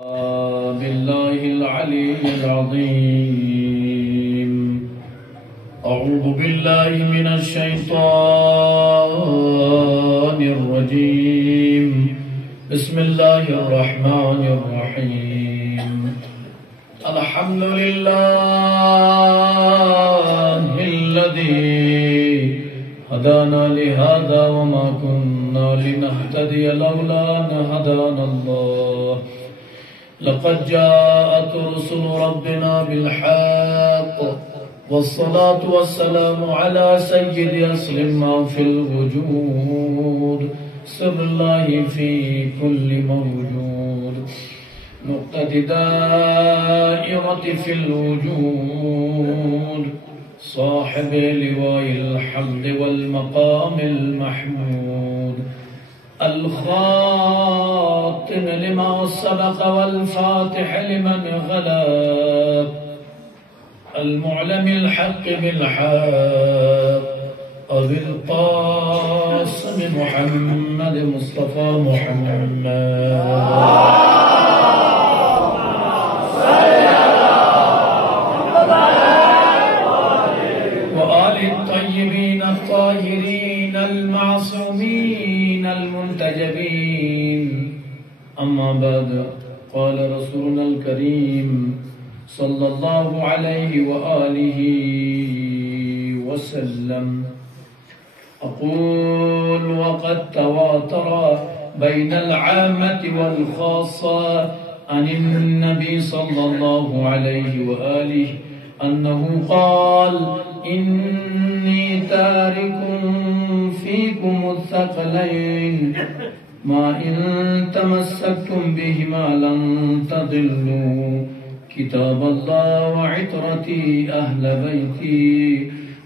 بالله العلي العظيم. أعوذ بالله من الشيطان الرجيم. بسم الله الرحمن الرحيم. الحمد لله الذي هدانا لهذا وما كنا لنهتدي لولا أن هدانا الله. لقد جاءت رسل ربنا بالحق والصلاة والسلام على سيد أصل ما في الوجود سر الله في كل موجود نقطة دائرة في الوجود صاحب لواء الحمد والمقام المحمود الخاتم لما سبق والفاتح لمن غلب المعلم الحق بالحق أبي القاسم محمد مصطفى محمد وآل الطيبين الطاهرين المعصومين المنتجبين. أما بعد، قال رسولنا الكريم صلى الله عليه وآله وسلم: أقول وقد تواتر بين العامة والخاصة عن النبي صلى الله عليه وآله أنه قال: إني تارك فيكم الثقلين ما إن تمسكتم بهما لن تضلوا كتاب الله وعترتي أهل بيتي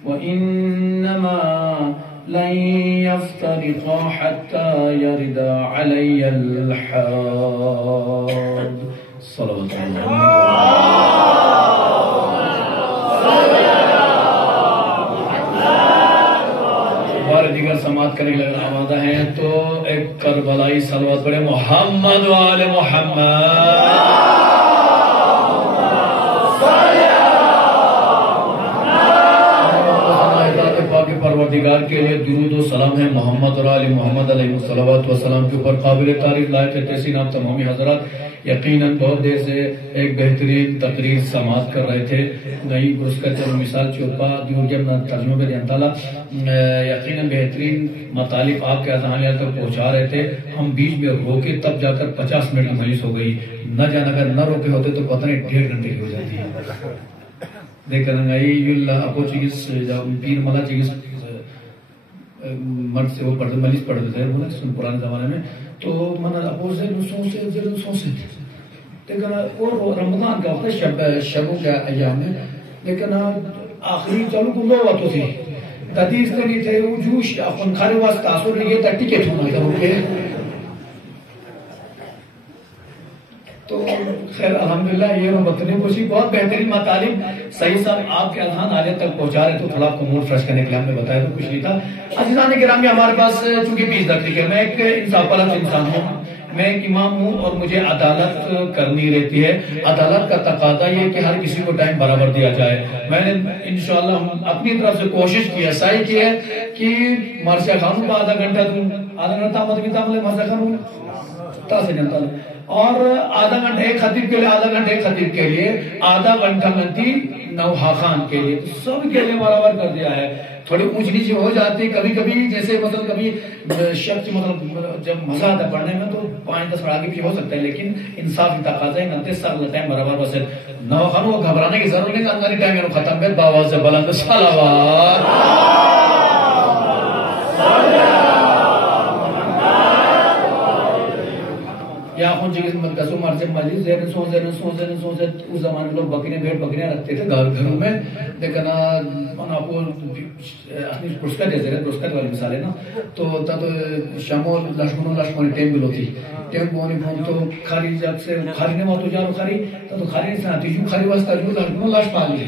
وإنما لن يفترقا حتى يرد علي الحوض. صلوات الله. دیگر سماعت کرنے کے لیے آمادہ ہیں تو ایک کربلائی صلوات پڑھیں: محمد و آل محمد. پروردگار کے لیے درود و سلام ہے محمد اور آل محمد علیہ الصلوات والسلام کے اوپر. قابل تعریف لائق تحسین آپ تمامی حضرات یقیناً بہت دیر سے ایک بہترین تقریر سماعت کر رہے تھے. نئی گرسکر چلو مثال چوپا دیور جب ترجمہ میں دیان تعالیٰ یقیناً بہترین مطالب آپ کے اذہانیات تک پہنچا رہے تھے. ہم بیچ میں روکے تب جا کر 50 منٹ کی مجلس ہو گئی. نہ جانا اگر نہ روکے ہوتے تو پتہ نہیں 1.5 گھنٹے کی ہو جاتی ہے. دیکھ کر گئی اللہ اپو چیز پیر ملا چیز مرد سے وہ پڑھتے مجلس پڑھتے تھے پرانے زمانے میں. تو من اپو سے لیکن وہ رمضان کا وقت شبوں کے ایام میں لیکن آخری چلو گمبا ہوا تو تھی تدیس نہیں تھے وہ جوش اپن کھارے واسطہ تاثر نہیں تھا ٹکٹ ہونا تھا روکے. تو خیر الحمدللہ یہ بتنے کوشش بہت بہترین مطالب صحیح صاحب آپ کے اذہان آلے تک پہنچا رہے تو تھوڑا آپ کو موڈ فریش کرنے کے لیے ہم نے بتایا تو کچھ نہیں تھا. عزیزان گرامی ہمارے پاس چونکہ 20 دقیقے میں ایک انصاف پرست انسان ہوں, میں ایک امام ہوں اور مجھے عدالت کرنی رہتی ہے. عدالت کا تقاضا یہ کہ ہر کسی کو ٹائم برابر دیا جائے. میں نے انشاءاللہ اپنی طرف سے کوشش کی ہے سعی کی ہے کہ مرشا خانوں کو آدھا گھنٹہ دوں, آدھا گھنٹہ مرشا خانوں سے جنتا اور آدھا گھنٹہ ایک خطیب کے لیے, آدھا گھنٹہ ایک خطیب کے لیے, آدھا گھنٹہ منتی نوحہ خان کے لیے, سب کے لیے برابر کر دیا ہے. تھوڑی اونچ نیچ ہو جاتی کبھی کبھی, جیسے مطلب کبھی شخص مطلب جب مزہ آتا ہے پڑھنے میں تو 5-10 منٹ آگے بھی ہو سکتا ہے, لیکن انصاف کی تقاضا ہے ننتے سر ٹائم برابر. بس نوحہ خانوں کو گھبرانے کی ضرورت نہیں, انگاری ٹائم ختم ہے. باواز سے بلند صلوات. یا خون جگہ مدکسوں مرچے مجلس زیرن سو اس زمانے میں لوگ بکریاں رکھتے تھے گھروں میں. لیکن آپ اپنی پرسکت ہے زیرن پرسکت والی مثال ہے نا. تو شمول لشمن ٹیم بلو تھی ٹیم بونی بھون تو خالی جب سے خالی نے ماتو جارو خالی تو خالی سے آتی جو خالی واسطہ جو لشمن لاش پالی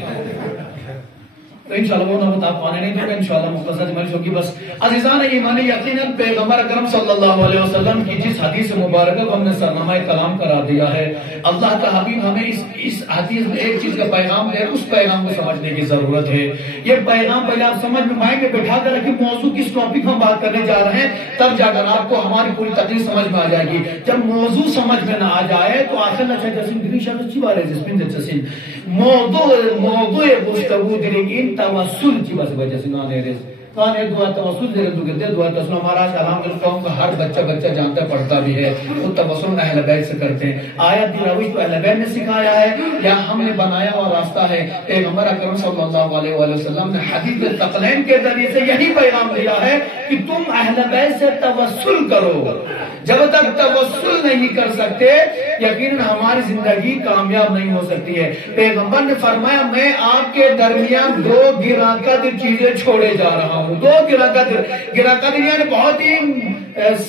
تو انشاءاللہ وہ نوبت آپ کو آنے نہیں دوں گا، انشاءاللہ مختصر مجلس ہوگی بس۔ عزیزان ایمانی، یقیناً پیغمبر اکرم صلی اللہ علیہ وسلم کی جس حدیث مبارکہ کو ہم نے سرنامہ کلام قرار دیا ہے، اللہ کا حبیب ہمیں اس حدیث میں ایک چیز کا پیغام دے، اس پیغام کو سمجھنے کی ضرورت ہے۔ یہ پیغام پہلے آپ سمجھ میں مائنڈ میں بٹھا کر رکھیں، موضوع کس ٹاپک ہم بات کرنے جا رہے ہیں، تب جا کر آپ کو ہماری پوری تقریر سمجھ میں آ جائے گی۔ جب موضوع سمجھ میں نہ آ جائے تو آخر نہ چاہے جسم گری شاید اچھی بات ہے جسم دے جسم موضوع گفتگو درگین توسل کی بس وجہ سے نہ لے رہے کانے دعا توسل دے دو گدے دعا توسل ہمارا سلام اس قوم کا ہر بچہ جانتا پڑھتا بھی ہے، وہ توسل اہل بیت سے کرتے ہیں۔ آیت کی روش تو اہل بیت نے سکھایا ہے یا ہم نے بنایا ہوا راستہ ہے؟ پیغمبر اکرم صلی اللہ علیہ وسلم نے حدیث ثقلین کے ذریعے سے یہی پیغام دیا ہے کہ تم اہل بیت سے توسل کرو۔ جب تک توسل نہیں کر سکتے یقیناً ہماری زندگی کامیاب نہیں ہو سکتی ہے۔ پیغمبر نے فرمایا میں آپ کے درمیان دو گراں قدر چیزیں چھوڑے جا رہا ہوں۔ دو گراں قدر یعنی بہت ہی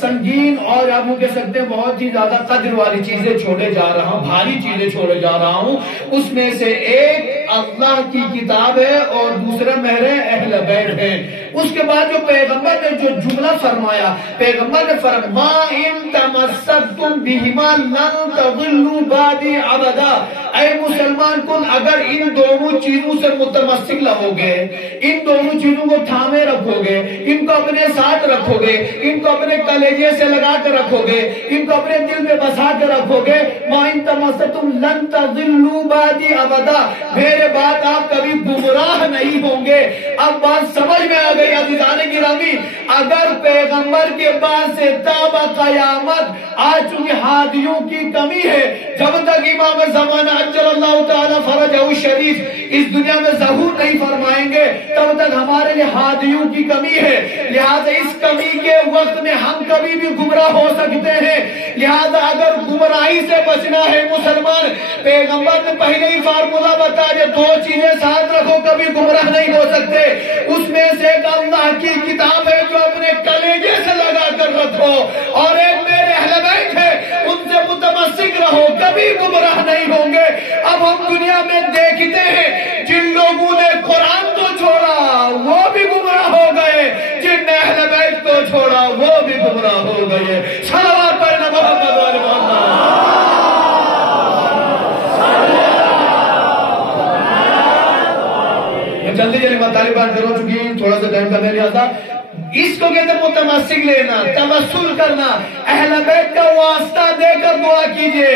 سنگین اور آپ کہہ سکتے ہیں بہت ہی زیادہ قدر والی چیزیں چھوڑے جا رہا ہوں، بھاری چیزیں چھوڑے جا رہا ہوں۔ اس میں سے ایک اللہ کی کتاب ہے اور دوسرا میرے اہل بیت ہے۔ اس کے بعد جو پیغمبر نے جو جملہ فرمایا، پیغمبر نے فرمایا ان تمسکتم بہما لن تضلوا بعدی ابدا۔ اے مسلمان کن اگر ان دونوں چیزوں سے متمسک رہو گے، ان دونوں چیزوں کو تھامے رکھو گے، ان کو اپنے ساتھ رکھو گے، ان کو اپنے کلیجے سے لگا کر رکھو گے، ان کو اپنے دل میں بسا کر رکھو گے، ما ان تمسکتم لن تضلوا بعدی ابدا، میرے بعد آپ کبھی گمراہ نہیں ہوں گے۔ اب بات سمجھ میں آ گئی عزیزان گرامی، اگر پیغمبر کے بعد سے تا قیامت آج چونکہ ہادیوں کی کمی ہے، جب تک امام زمانہ اجل اللہ تعالی فرجہ الشریف اس دنیا میں ظہور نہیں فرمائیں گے تب تک ہمارے لیے ہادیوں کی کمی ہے۔ لہذا اس کمی کے وقت میں ہم کبھی بھی گمراہ ہو سکتے ہیں۔ لہذا اگر گمراہی سے بچنا ہے مسلمان، پیغمبر نے پہلے ہی فارمولہ بتایا دو چیزیں ساتھ رکھو کبھی گمراہ نہیں ہو سکتے۔ اس میں سے ایک اللہ کی کتاب ہے جو اپنے کلیجے سے لگا کر رکھو، اور ایک میرے اہل بیت ہے ان سے متمسک رہو، کبھی گمراہ نہیں ہوں گے۔ اب ہم دنیا میں دیکھتے ہیں جن لوگوں نے قرآن کو چھوڑا وہ بھی گمراہ ہو گئے، جن نے اہل بیت کو چھوڑا وہ بھی گمراہ ہو گئے۔ صلوات پڑھنا محمد وعلی محمد۔ جلدی جلدی مطالب بات کرو چونکہ تھوڑا سا ٹائم کا میں لحاظ اس کو کہتے ہیں متمسک لینا، توسل کرنا، اہل بیت کا واسطہ دے کر دعا کیجئے۔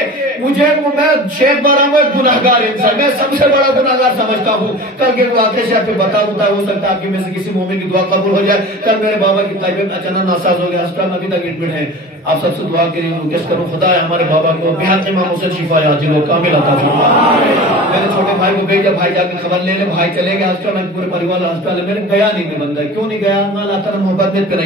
میں شیخ برہم ایک گناہگار انسان، میں سب سے بڑا گناہگار سمجھتا ہوں۔ کل کے واقعے سے آپ کو بتا ہوتا ہو سکتا ہے آپ کی میں سے کسی مومن کی دعا قبول ہو جائے۔ کل میرے بابا کی طبیعت اچانک ناساز ہو گیا، ہسپتال میں ابھی تک ایڈمٹ ہے۔ آپ سب سے دعا کریں، ریکویسٹ کروں خدا ہے ہمارے بابا کو بحق امام حسین شفا عاجل و کامل عطا فرمائے۔ میرے چھوٹے بھائی کو بھیجا، بھائی جا کے خبر لے لے، بھائی چلے گئے ہسپتال میں، پورے پریوار ہسپتال میں۔ میں گیا نہیں، میں بندہ کیوں نہیں گیا؟ اللہ تعالیٰ محبت نہیں کرے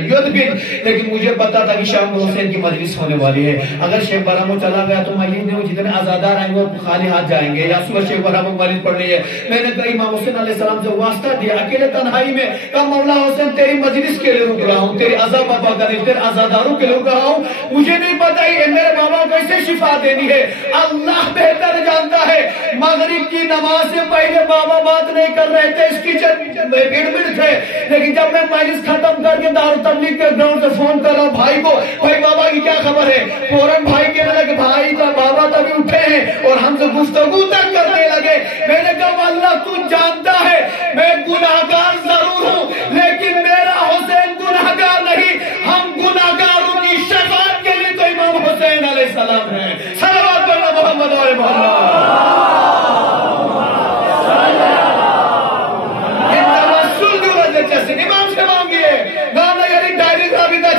لیکن مجھے پتا تھا کہ شام کو حسین کی مجلس ہونے والی ہے۔ اگر شیخ برہمو چلا گیا تو میں یہ نہیں جتنے آزادار آئیں گے وہ خالی ہاتھ جائیں گے، یا صبح شیخ برہمو مجلس پڑھنی ہے۔ میں نے کہا امام حسین علیہ السلام سے واسطہ دیا اکیلے تنہائی میں، کہا مولا حسین تیری مجلس کے لیے رک رہا ہوں، تیری عزا پاپا کا نہیں، تیرے آزاداروں کے لیے رک رہا ہوں۔ مجھے نہیں پتا ہی میرے بابا کو کیسے شفا دینی ہے، اللہ بہتر جانتا ہے۔ مغرب کی نماز سے پہلے بابا بات نہیں کر رہے تھے، اس کچن میں ایڈمٹ تھے، لیکن جب میں مجلس ختم کر کے دار تبلیغ کے گراؤنڈ سے فون کر رہا ہوں بھائی کو، بھائی بابا کی کیا خبر ہے؟ فوراً بھائی کہنے لگے بھائی کا بابا تبھی اٹھے ہیں اور ہم سے گفتگو تک کرنے لگے۔ میں نے کہا اللہ تو جانتا ہے میں گناہگار ضرور ہوں لیکن میرا حسین گناہگار نہیں، ہم گناہگاروں کی شفاعت کے لیے تو امام حسین علیہ السلام ہیں۔ صلوات پڑھنا محمد و محمد۔ امام سے مانگیے گانا یعنی ڈائری رابطہ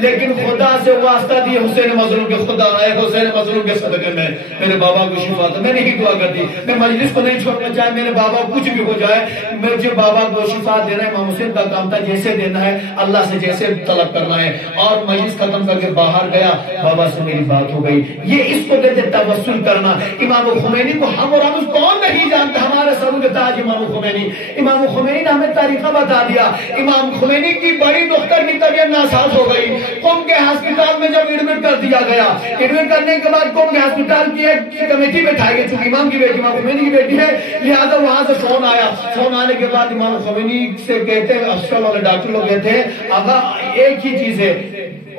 لیکن خدا سے واسطہ دیے حسین مظلوم کے، خدا آئے حسین مظلوم کے صدقے میں میرے بابا کو شفا دے۔ میں نہیں دعا کرتی، میں مجلس کو نہیں چھوڑنا چاہے، میرے بابا کچھ بھی ہو جائے، مجھے بابا کو شفا دینا ہے امام حسین کا کام تھا، جیسے دینا ہے اللہ سے جیسے طلب کرنا ہے۔ اور مجلس ختم کر کے باہر گیا، بابا سے میری بات ہو گئی۔ یہ اس کو کہتے توسل کرنا۔ امام خمینی کو ہم اور ہم کون نہیں جانتا، ہمارے سروں کے تاج امام خمینی۔ امام خمینی نے ہمیں طریقہ بتا دیا۔ امام خمینی کی بڑی دختر کی طبیعت ناساز ہو گئی، قم کے ہسپتال میں جب ایڈمٹ کر دیا گیا. ایڈمٹ کرنے کے بعد قوم کے ہسپتال کی ایک کمیٹی بٹھائی گئی, چونکہ امام کی بیٹی امام خمینی کی بیٹی ہے, لہٰذا وہاں سے فون آیا. فون آنے کے بعد امام خمینی سے کہتے ہیں, افسر والے ڈاکٹر لوگ کہتے ہیں آقا ایک ہی چیز ہے,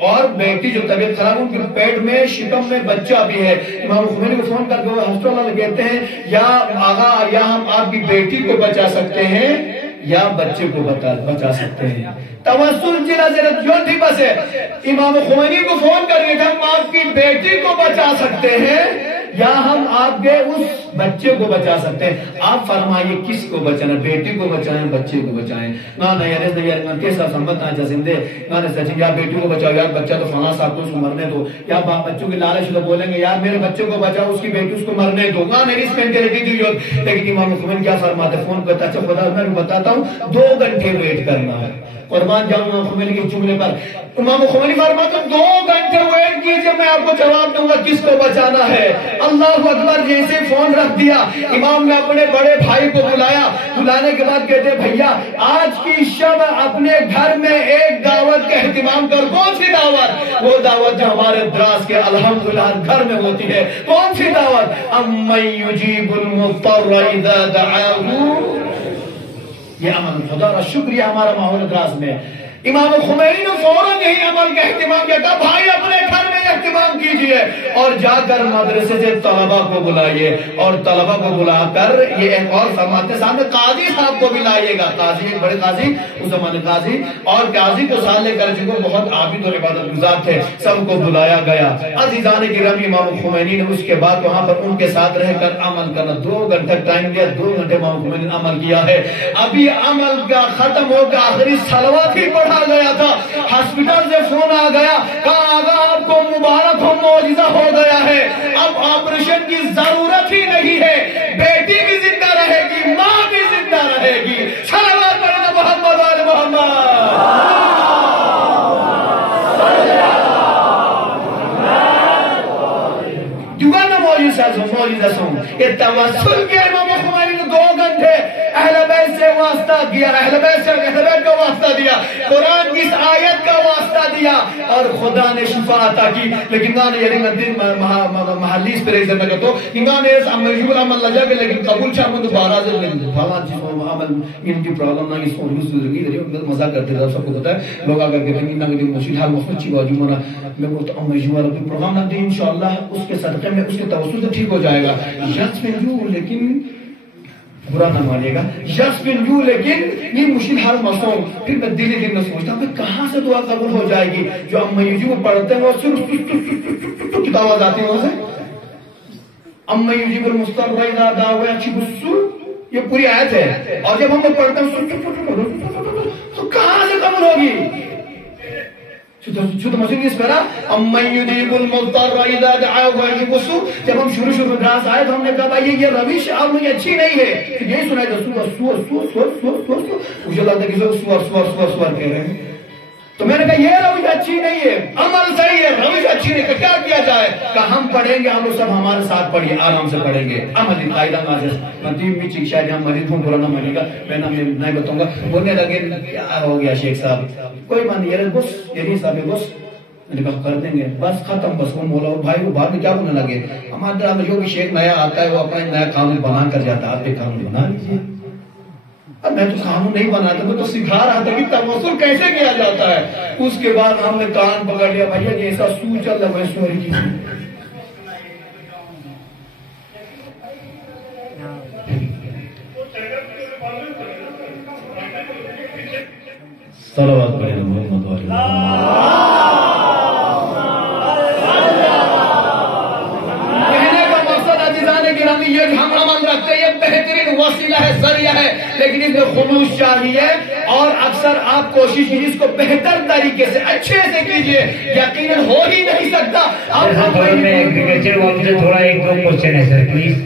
اور بیٹی جو طبیعت خراب ان کے پیٹ میں شکم میں بچہ بھی ہے. امام خمینی کو فون کر کے ہسپتال والے کہتے ہیں یا آقا یا ہم آپ کی بیٹی کو بچا سکتے ہیں یا بچے کو بچا سکتے ہیں. توسل کی نظرت جو تھی بس ہے, امام خمینی کو فون کر کے ہم آپ کی بیٹی کو بچا سکتے ہیں یا ہم آپ کے اس بچے کو بچا سکتے ہیں. آپ فرمائیے کس کو بچانا, بیٹی کو بچائیں بچے کو بچائیں. نہ یار کیسا سمت نہ جسندے نہ سچن, یا بیٹی کو بچاؤ یار بچہ تو فلاں صاحب کو اس کو مرنے دو, یا بچوں کے لالچ تو بولیں گے یار میرے بچے کو بچاؤ اس کی بیٹی اس کو مرنے دو. نہ میری اس مینٹلٹی تھی. لیکن امام خمینی کیا فرماتے, فون کرتا اچھا خدا میں بتاتا ہوں 2 گھنٹے ویٹ کرنا ہے. قربان جاؤں امام خمینی کے جملے پر. امام خمینی فرماتے 2 گھنٹے ویٹ کیجئے, میں آپ کو جواب دوں گا کس کو بچانا ہے. اللہ اکبر. جیسے فون رکھ دیا, امام نے اپنے بڑے بھائی کو بلایا. بلانے کے بعد کہتے بھیا آج کی شب اپنے گھر میں ایک دعوت کا اہتمام کر. کون سی دعوت؟ وہ دعوت جو ہمارے دراز کے الحمدللہ گھر میں ہوتی ہے. کون سی دعوت؟ امن یجیب المضطر اذا دعاہ. یہ عمل خدا کا شکریہ ہمارا ماحول دراز میں. امام خمینی نے فوراً یہی عمل کا اہتمام کیا تھا, بھائی اپنے گھر میں اہتمام کیجئے اور جا کر مدرسے سے طلبہ کو بلائیے, اور طلبہ کو بلا کر یہ ایک اور فرماتے سامنے قاضی صاحب کو بھی لائیے گا. قاضی ایک بڑے قاضی اس زمانے قاضی, اور قاضی کو سال لے کر جن کو بہت عابد اور عبادت گزار تھے سب کو بلایا گیا. عزیزان گرامی امام خمینی نے اس کے بعد وہاں پر ان کے ساتھ رہ کر عمل کرنا 2 گھنٹے ٹائم دیا. 2 گھنٹے امام خمینی نے عمل کیا ہے. ابھی عمل کا ختم ہو کر آخری صلوات ہی پڑھا گیا تھا, ہاسپٹل سے فون آ گیا, کہا آگا آپ کو مبارک ہو, معجزہ ہو گیا ہے, اب آپریشن کی ضرورت ہی نہیں ہے, بیٹی بھی زندہ رہے گی, ماں بھی زندہ رہے گی. صلوات پڑھنا محمد آل محمد. دوگانا معجزہ سن یہ توسل کیا امام خمینی نے 2 گھنٹے اہل بیت سے واسطہ دیا, اہل بیت کا واسطہ دیا, قرآن کی اس آیت کا واسطہ دیا, اور خدا نے شفا عطا کی. لیکن نہ یہ ندین محلی اس پر ایک زمانہ تو انگان ایس عمل عمل لجا کے لیکن قبول چاہ مند بارہ سے بھالا جس عمل ان کی پرابلم نہ اس کو حلوس زندگی دے مزہ کرتے تھا. سب کو پتا ہے لوگ آگر کے تنگی نہ کہ مشکل حال مخفت چی واجو منا میں بولتا ہوں مجھوار اپنی پروگرام نہ دیں انشاءاللہ اس کے صدقے میں اس کے توسل سے ٹھیک ہو جائے گا. شخص میں جو لیکن برا نہ مانیے گا, شخص بن جو لیکن یہ مشکل حال مسئول. پھر میں دلی دل میں سوچتا ہوں کہ کہاں سے دعا قبول ہو جائے گی. جو اما یوجیب پڑھتے ہیں وہ صرف کتاب آتی ہے وہاں سے اما یوجیب المضطر اذا دعا ویکشف السوء, یہ پوری آیت ہے. اور جب ہم پڑھتے ہیں تو کہاں سے قبول ہوگی. شد مسجد اس پہلا امن یجیب المضطر اذا دعا ویکشف السوء. جب ہم شروع دراز آئے تو ہم نے کہا بھائی یہ روش آپ مجھے اچھی نہیں ہے. یہی سنائی تھا مجھے لگتا ہے کہ سور کہہ رہے ہیں. تو میں نے کہا یہ روش اچھی نہیں ہے, عمل صحیح ہے, روش اچھی نہیں. کیا کیا جائے؟ کہ ہم پڑھیں گے, ہم لوگ سب ہمارے ساتھ پڑھیے, آرام سے پڑھیں گے. عملی قاعدہ نازل ندیم بھی چیک شاید ہم مریض ہوں, پرانا مانی گا میں نہیں بتاؤں گا. بولنے لگے کیا ہو گیا شیخ صاحب, کوئی بات نہیں, بس یہی صاحب ہے, بس میں نے کہا کر دیں گے, بس ختم. بس وہ مولا اور بھائی وہ بعد میں کیا بولنے لگے, ہمارے جو بھی شیخ نیا آتا ہے وہ اپنا نیا قانون بنا کر جاتا ہے, آپ ایک قانون بنا لیجیے. اب میں تو قانون نہیں بناتا, میں تو سکھا رہا تھا کہ توسل کیسے کیا جاتا ہے. اس کے بعد ہم نے کان پکڑ لیا, بھیا جیسا سو چل رہا ویسے ہی کیجیے. صلوات پڑھیں محمد والی. کہنے کا مقصد عزیزان گرامی یہ ہم عمل رکھتے ہیں, یہ بہترین وسیلہ ہے, ذریعہ ہے, لیکن اس میں خلوص چاہیے. اور اکثر آپ کوشش کیجیے اس کو بہتر طریقے سے اچھے سے کیجیے, یقیناً ہو ہی نہیں سکتا. آپ میں ایگریکلچر والوں سے تھوڑا 1-2 کوشچن ہے سر پلیز.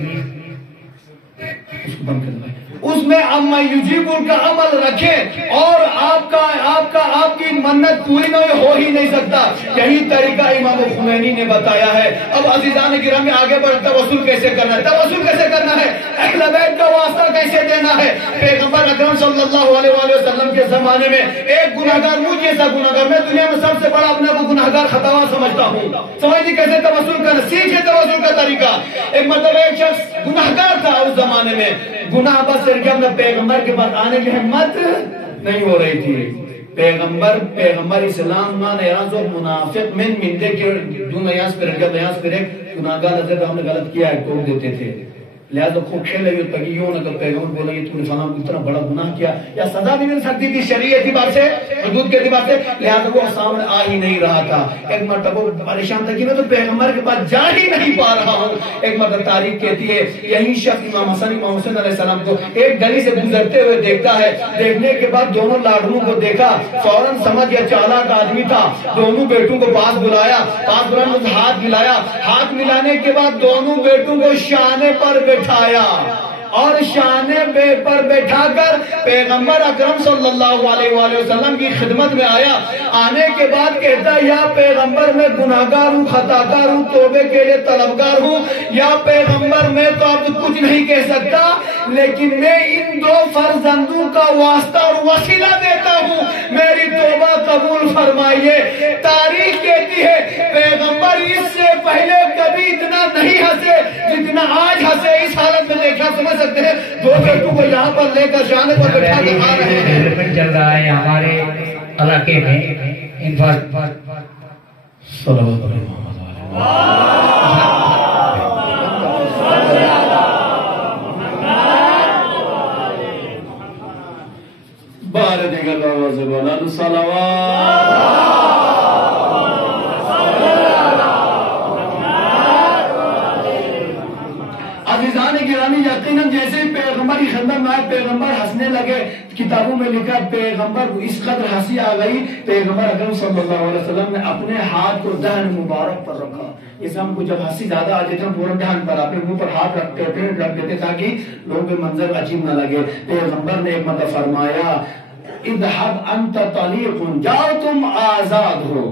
اس کو بند کر دیں. اس میں اما یجیبون کا عمل رکھیں اور آپ کی منت پوری ہو ہی نہیں سکتا. یہی طریقہ امام خمینی نے بتایا ہے. اب عزیزان گرامی آگے بڑھ توسل کیسے کرنا ہے؟ توسل کیسے کرنا ہے؟ اہل بیت کا واسطہ کیسے دینا ہے؟ پیغمبر اکرم صلی اللہ علیہ وآلہ وسلم کے زمانے میں ایک گناہگار، مجھ جیسا گناہگار، میں دنیا میں سب سے بڑا اپنے کو گناہگار خطاوار سمجھتا ہوں. سمجھتی کیسے توسل کرنا؟ سیکھے توسل کا طریقہ. ایک مطلب ایک شخص گناہگار تھا اس زمانے میں، گناہ بس کر کے اپنے پیغمبر کے پاس آنے کی ہمت نہیں ہو رہی تھی. پیغمبر اسلام نا نیاز و منافق من مندے کے جو نیاز پر گناہگار حضرت ہم نے غلط کیا ہے ٹوک دیتے تھے. لہذا خوب کھیلے ہوئے تگیوں اگر پیغمبر بولے تو نے فلاں اتنا بڑا گناہ کیا، یا سزا بھی مل سکتی تھی شرعی اعتبار سے، حدود کے اعتبار سے. لہذا وہ سامنے آ ہی نہیں رہا تھا. ایک مرتبہ پریشان تھا کہ میں تو پیغمبر کے پاس جا ہی نہیں پا رہا ہوں. ایک مرتبہ تاریخ کہتی ہے یہی شخص امام حسین علیہ السلام کو ایک گلی سے گزرتے ہوئے دیکھتا ہے. دیکھنے کے بعد دونوں لاڈوؤں کو دیکھا، فوراً سمجھ گیا چالاک آدمی تھا. دونوں بیٹوں کو پاس بلایا، ہاتھ ملایا. ہاتھ ملانے کے بعد دونوں بیٹوں کو شانے پر بٹھایا اور شانے پر بیٹھا کر پیغمبر اکرم صلی اللہ علیہ وآلہ وسلم کی خدمت میں آیا. آنے کے بعد کہتا یا پیغمبر میں گناہگار ہوں، خطاکار ہوں، توبے کے لیے طلبگار ہوں. یا پیغمبر میں تو اب کچھ نہیں کہہ سکتا، لیکن میں ان دو فرزندوں کا واسطہ اور وسیلہ دیتا ہوں، میری توبہ قبول فرمائیے. تاریخ کہتی ہے پیغمبر اس سے پہلے کبھی اتنا نہیں ہنسے جتنا آج ہنسے. اس حالت میں دیکھا سمجھ سکتے ہیں دو بیٹوں کو یہاں پر لے کر شانے پر بٹھا کے آ رہے ہیں. ڈیولپمنٹ چل رہا ہے ہمارے علاقے میں. بار دیگر دعوت زبانان صلوات. عزیزان گرامی یقیناً جیسے پیغمبر کی خدمت میں آئے پیغمبر ہنسنے لگے. کتابوں میں لکھا پیغمبر اس قدر ہنسی آ گئی، پیغمبر اکرم صلی اللہ علیہ وسلم نے اپنے ہاتھ کو دہن مبارک پر رکھا. اس ہم کو جب ہنسی زیادہ آ جاتی ہے پورا دہن پر اپنے منہ پر ہاتھ رکھ دیتے تاکہ لوگوں کے منظر عجیب نہ لگے. پیغمبر نے ایک مرتبہ فرمایا اذهب انت طلیق، جاؤ تم آزاد ہو.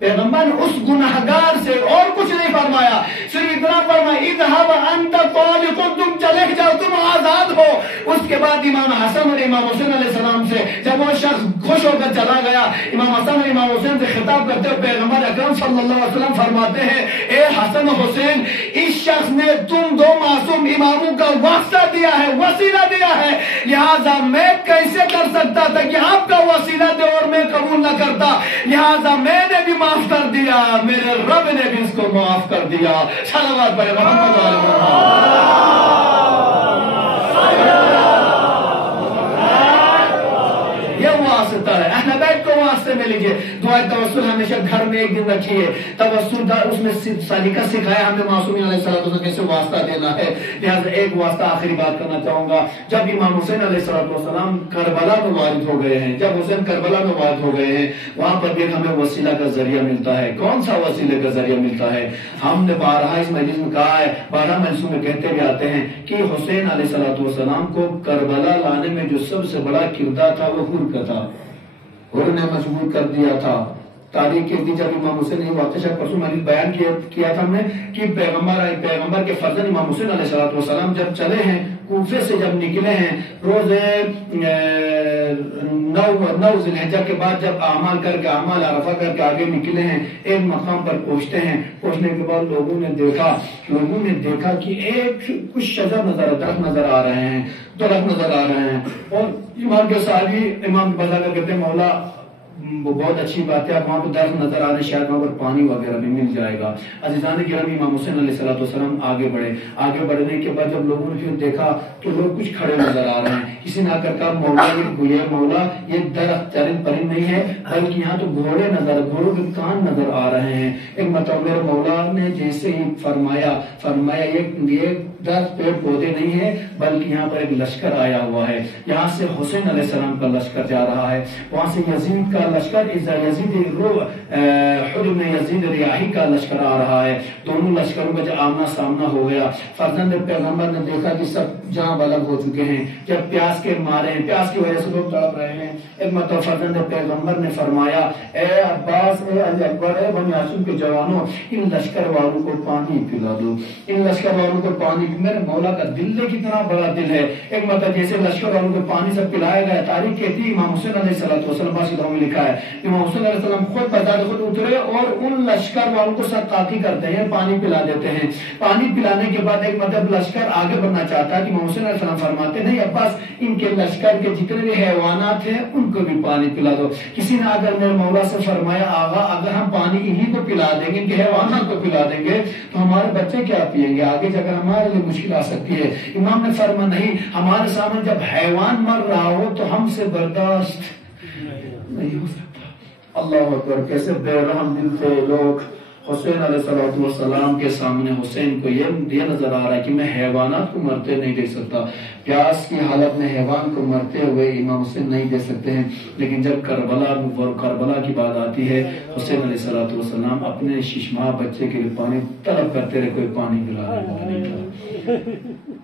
پیغمبر نے اس گناہگار سے اور کچھ نہیں فرمایا، صرف اتنا فرمایا اذهب انت طالق، تم چلے جاؤ، تم آزاد ہو. اس کے بعد امام حسن اور امام حسین علیہ السلام سے جب وہ شخص خوش ہو کر چلا گیا، امام حسن اور امام حسین سے خطاب کرتے ہوئے پیغمبر اکرم صلی اللہ علیہ وسلم فرماتے ہیں اے حسن و حسین، اس شخص نے تم دو معصوم اماموں کا واسطہ دیا ہے، وسیلہ دیا ہے، لہذا میں کیسے کر سکتا تھا کہ آپ کا وسیلہ دے اور میں قبول نہ کرتا. لہذا میں نے بھی معاف کر دیا، میرے رب نے بھی اس کو معاف کر دیا. صلوات پڑھیں محمد علیہ وسلم. یہ واسطہ ہے. اہل بیت کو واسطے میں لیجئے. دعائے توسل ہمیشہ گھر میں ایک دن رکھیے. توسل اس میں سلیقہ سکھایا ہمیں معصومین علیہ السلام کیسے واسطہ دینا ہے. لہذا ایک واسطہ آخری بات کرنا چاہوں گا. جب امام حسین علیہ السلام کربلا میں وارد ہو گئے ہیں، جب حسین کربلا میں وارد ہو گئے ہیں، وہاں پر بھی ہمیں وسیلہ کا ذریعہ ملتا ہے. کون سا وسیلے کا ذریعہ ملتا ہے؟ ہم نے بارہا اس مجلس میں کہا ہے، بارہا مجلسوں میں کہتے بھی آتے ہیں کہ حسین علیہ السلام کو کربلا لانے میں جو سب سے بڑا کردار تھا وہ حر کا تھا. حر نے مجبور کر دیا تھا. تاریخ کے دی جب امام حسین یہ واقعہ پرسوں مجلس بیان کیا تھا ہم نے کہ پیغمبر کے فرزند امام حسین علیہ السلام جب چلے ہیں کوفے سے، جب نکلے ہیں روز 9 ذی الحجہ کے بعد، جب اعمال کر کے اعمال عرفہ کر کے آگے نکلے ہیں، ایک مقام پر پہنچتے ہیں. پہنچنے کے بعد لوگوں نے دیکھا کہ ایک کچھ شجر درخت نظر آ رہے ہیں، درخت نظر آ رہے ہیں. اور امام کے صحابی امام بتا کر کہتے ہیں مولا وہ بہت اچھی بات ہے، آپ وہاں پہ درخت نظر آ رہے، شاید وہاں پر پانی وغیرہ بھی مل جائے گا. عزیزان گرامی امام حسین علیہ السلام آگے بڑھے. آگے بڑھنے کے بعد جب لوگوں نے دیکھا تو لوگ کچھ کھڑے نظر آ رہے ہیں. کسی نے آ کر کہا مولا یہ درخت چرند پرند نہیں ہے بلکہ یہاں تو گھوڑوں کے کان نظر آ رہے ہیں. ایک مطلب میرے مولا نے جیسے ہی فرمایا یہ درخت پیڑ پودے نہیں ہے بلکہ یہاں پر ایک لشکر آیا ہوا ہے. یہاں سے حسین علیہ السلام کا لشکر جا رہا ہے، وہاں سے یزید کا لشکر یزید حجر بن یزید ریاحی کا لشکر آ رہا ہے. دونوں لشکروں میں جب آمنا سامنا ہو گیا, فرزند پیغمبر نے دیکھا کہ سب جہاں بلب ہو چکے ہیں, جب پیاس کے مارے ہیں, پیاس کی وجہ سے لوگ تڑپ رہے ہیں. ایک مرتبہ فرزند پیغمبر نے فرمایا, اے عباس, اے علی اکبر, اے بنی ہاشم کے جوانوں, ان لشکر والوں کو پانی پلا دو, ان لشکر والوں کو پانی. میرے مولا کا دل نے کتنا بڑا دل ہے. ایک مرتبہ جیسے لشکر والوں کو پانی سے پلایا گیا, تاریخ کہتی ہے امام حسین علیہ السلام باشدوں میں لکھا ہے, امام حسین علیہ السلام خود بذات خود اترے اور ان لشکر والوں کو سقاقی کرتے ہیں, پانی پلا دیتے ہیں. پانی پلانے کے بعد ایک مطلب لشکر آگے بڑھنا چاہتا ہے کہ امام حسین علیہ السلام فرماتے نہیں عباس, ان کے لشکر کے جتنے بھی حیوانات ہیں ان کو بھی پانی پلا دو. کسی نے اگر میرے مولا سے فرمایا, آغا اگر ہم پانی انہی کو پلا دیں گے, ان کے حیوانات کو پلا دیں گے, تو ہمارے بچے کیا پیئیں گے, آگے جا کر ہمارے لیے مشکل آ سکتی ہے. امام نے فرمایا نہیں, ہمارے سامنے جب حیوان مر رہا ہو تو ہم سے برداشت نہیں ہو سکتا. اللہ اکبر, کیسے بے رحم دل تھے لوگ. حسین علیہ السلام کے سامنے حسین کو یہ نظر آ رہا ہے کہ میں حیوانات کو مرتے نہیں دیکھ سکتا. پیاس کی حالت میں حیوان کو مرتے ہوئے امام حسین نہیں دیکھ سکتے ہیں. لیکن جب کربلا کی بات آتی ہے, حسین علیہ السلام اپنے ششماہ بچے کے لیے پانی طلب کرتے رہے, کوئی پانی پلانے والا نہیں تھا.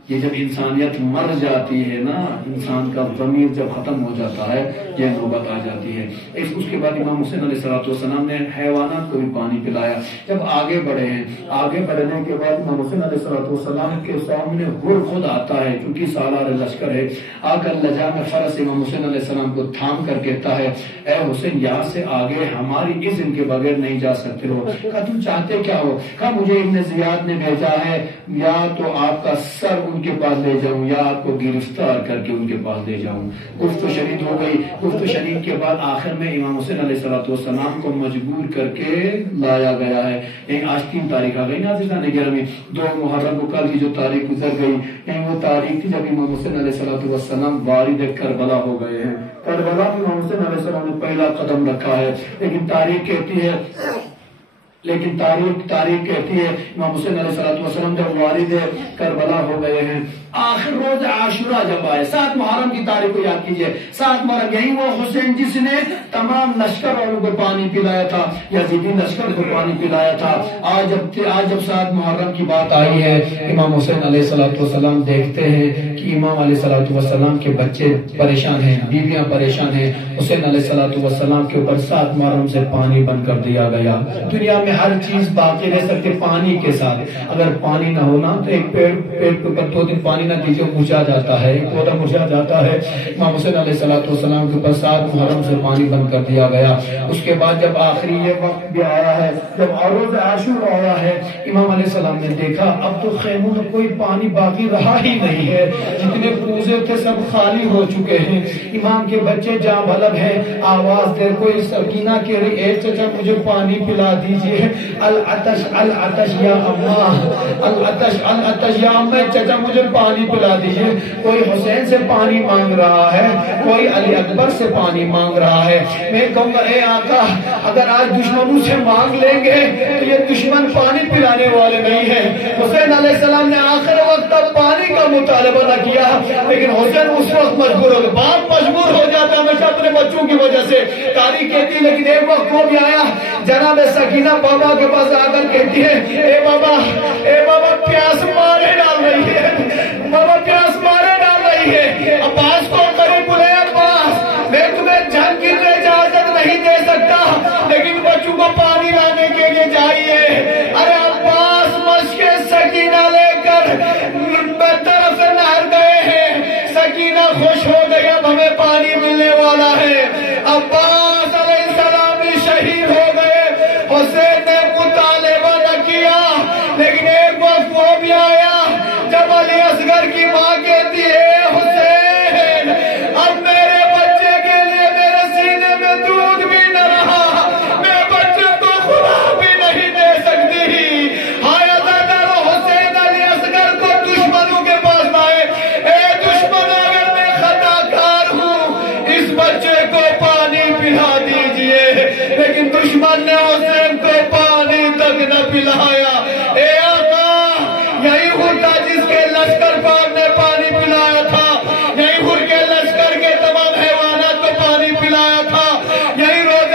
یہ جب انسانیت مر جاتی ہے نا, انسان کا ضمیر جب ختم ہو جاتا ہے, یہ نوبت آ جاتی ہے. اس کے بعد امام حسین علیہ السلام نے حیوانات کو بھی پانی پلایا. جب آگے بڑھے ہیں, آگے بڑھنے کے بعد امام حسین علیہ السلام کے سامنے حر خود آتا ہے, کیونکہ سالار لشکر ہے. آ کر لجا میں فرس امام حسین علیہ السلام کو تھام کر کہتا ہے, اے حسین, یہاں سے آگے ہماری اذن کے بغیر نہیں جا سکتے ہو. کہا تم چاہتے کیا ہو؟ کہا مجھے ابن زیاد نے بھیجا ہے, یا تو آپ کا سر ان کے پاس لے جاؤں یا آپ کو گرفتار کر کے ان کے پاس لے جاؤں. گفت و شنید ہو گئی. گفت و شنید کے بعد آخر میں امام حسین علیہ السلام کو مجبور کر کے لایا گیا ہے. آج 3 تاریخ آ گئی نا عزیزان گرامی, 2 محرم کو کل کی جو تاریخ گزر گئی, وہ تاریخ تھی جب امام حسین علیہ السلام وارد کربلا ہو گئے ہیں. کربلا میں امام حسین علیہ السلام نے پہلا قدم رکھا ہے. لیکن تاریخ کہتی ہے امام حسین علیہ السلام جب وارد کربلا ہو گئے ہیں, آخر روز عاشورہ جب آئے, 7 محرم کی تاریخ کو یاد کیجئے, 7 محرم, یہی وہ حسین جس نے تمام لشکر والوں کو پانی پلایا تھا, یزیدی لشکر کو پانی پلایا تھا. آج جب 7 محرم کی بات آئی ہے, امام حسین علیہ السلام دیکھتے ہیں کہ امام علیہ السلام کے بچے پریشان ہیں, بیویاں پریشان ہیں. حسین علیہ السلام کے اوپر 7 محرم سے پانی بند کر دیا گیا. دنیا میں ہر چیز باقی رہ سکتے پانی کے ساتھ. اگر پانی نہ ہونا تو ایک پیڑ کے اوپر 2 دن پانی نہ دیجیے, مرجھا جاتا ہے, ایک پودا مرجھا جاتا ہے. امام حسین علیہ السلام کے اوپر 7 محرم سے پانی بند کر دیا گیا. اس کے بعد جب آخری یہ وقت بھی آیا ہے, جب روز عاشورہ آیا ہے, امام علیہ السلام نے دیکھا اب تو خیموں میں کوئی پانی باقی رہا ہی نہیں ہے, جتنے کوزے تھے سب خالی ہو چکے ہیں. امام کے بچے جاں بلب ہیں, آواز دے کوئی سکینہ کہہ رہی, اے چچا مجھے پانی پلا دیجئے. العطش العطش یا اماں, العطش العطش یا اماں, چچا مجھے پانی پلا دیجئے. کوئی حسین سے پانی مانگ رہا ہے, کوئی علی اکبر سے پانی مانگ رہا ہے. میں کہوں گا اے آقا, اگر آج دشمنوں سے مانگ لیں گے تو یہ دشمن پانی پلانے والے نہیں ہیں. حسین علیہ السلام نے آخر وقت تک پانی کا مطالبہ نہ کیا, لیکن حسین اس وقت مجبور ہو گیا. باپ مجبور ہو جاتا ہے ہمیشہ اپنے بچوں کی وجہ سے, تاریخ کہتی. لیکن ایک وقت وہ بھی آیا, جناب سکینہ بابا کے پاس آ کر کہتی ہے, اے بابا پیاس مارے ڈال رہی ہے, بابا پیاس مارے ڈال رہی ہے. عباس کو قریب بلے, عباس میں تمہیں جنگ کی تو اجازت نہیں دے سکتا, لیکن بچوں کو پانی لانے کے لیے جائیے. ارے عباس مشق سکینہ لے کر طرف نہر گئے ہیں, سکینہ خوش ہو گئی, اب ہمیں پانی ملنے والا ہے. عباس علیہ السلام بھی شہید ہو گئے. حسین نے مطالبہ نہ کیا, لیکن ایک وقت وہ بھی آیا جب علی اصغر کی ماں کہتی ہے, حسین اب میرے بچے کے لیے میرے سینے میں دودھ بھی نہ رہا, میں بچے کو خدا بھی نہیں دے سکتی. ہائے ادھر حسین علی اصغر کو دشمنوں کے پاس لائے. اے دشمن, اگر میں خطا کار ہوں, اس بچے کو پانی پلا دیجئے. لیکن دشمن نے حسین کو پانی تک نہ پلایا. اے آقا, یہی ہوتا جس کے لشکر پاک نے پانی پلایا تھا, یہی خود کے لشکر کے تمام حیوانات کو پانی پلایا تھا, یہی روز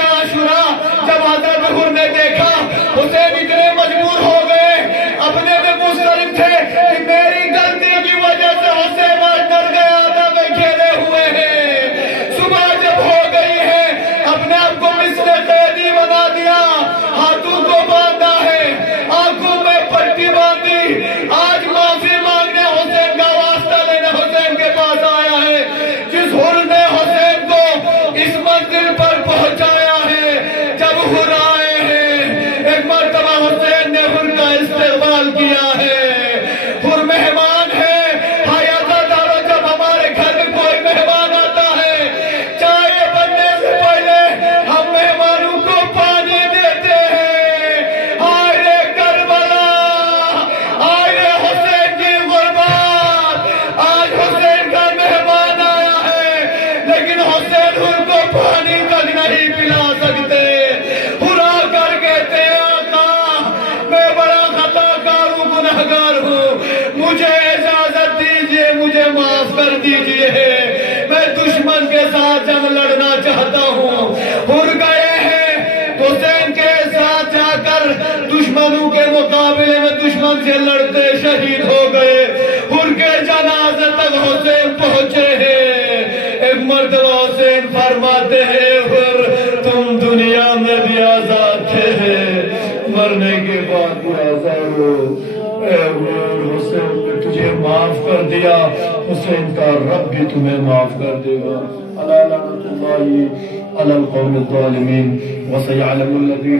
عدو کے مقابلے میں دشمن سے لڑتے شہید ہو گئے، ان کے جنازے تک حسین پہنچے ہیں۔ ایک مرتبہ حسین فرماتے ہیں پھر تم دنیا میں بھی آزاد تھے، مرنے کے بعد بھی آزاد ہو۔ اے حسین نے تجھے معاف کر دیا، حسین کا رب بھی تمہیں معاف کر دے گا۔ الا لعنۃ اللہ علی القوم الظالمین وسيعلم الذين